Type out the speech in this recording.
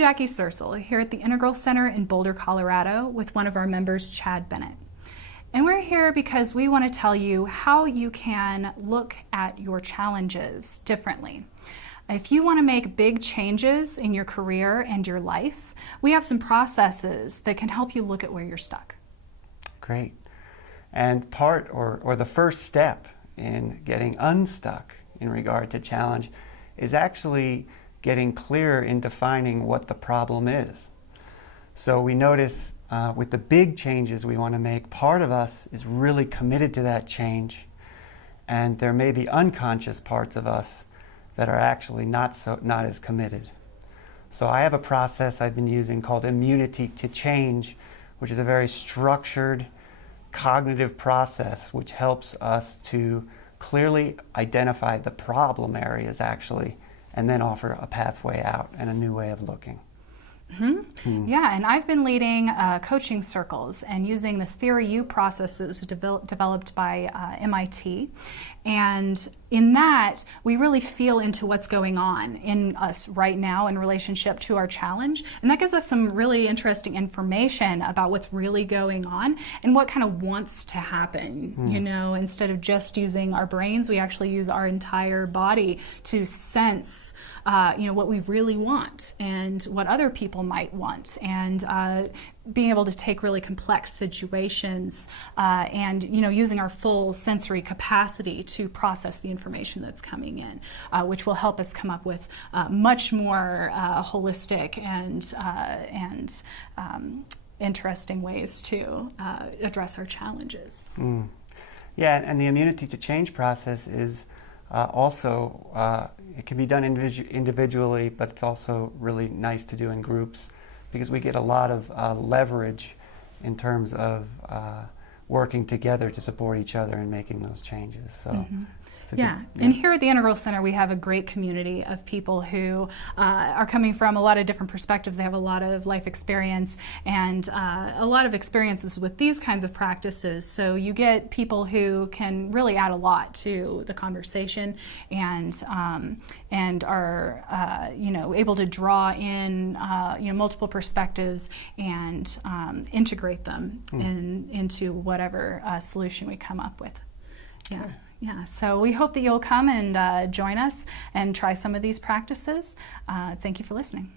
Jacki Saorsail here at the Integral Center in Boulder, Colorado with one of our members, Chad Bennett. And we're here because we want to tell you how you can look at your challenges differently. If you want to make big changes in your career and your life, we have some processes that can help you look at where you're stuck. Great. And part or the first step in getting unstuck in regard to challenge is actually getting clear in defining what the problem is. So we notice with the big changes we want to make, part of us is really committed to that change, and there may be unconscious parts of us that are actually not as committed. So I have a process I've been using called immunity to change, which is a very structured cognitive process which helps us to clearly identify the problem areas actually, and then offer a pathway out and a new way of looking. Yeah, and I've been leading coaching circles and using the Theory U process that was developed by MIT. And in that, we really feel into what's going on in us right now in relationship to our challenge. And that gives us some really interesting information about what's really going on and what kind of wants to happen. You know, instead of just using our brains, we actually use our entire body to sense you know, what we really want and what other people might want, and being able to take really complex situations and, you know, using our full sensory capacity to process the information that's coming in, which will help us come up with much more holistic and interesting ways to address our challenges. Yeah, and the immunity to change process is also, it can be done individually, but it's also really nice to do in groups, because we get a lot of leverage in terms of working together to support each other in making those changes. So. Yeah, and here at the Integral Center we have a great community of people who are coming from a lot of different perspectives. They have a lot of life experience and a lot of experiences with these kinds of practices. So you get people who can really add a lot to the conversation and are you know, able to draw in you know, multiple perspectives and integrate them into whatever solution we come up with. Yeah. Yeah, so we hope that you'll come and join us and try some of these practices. Thank you for listening.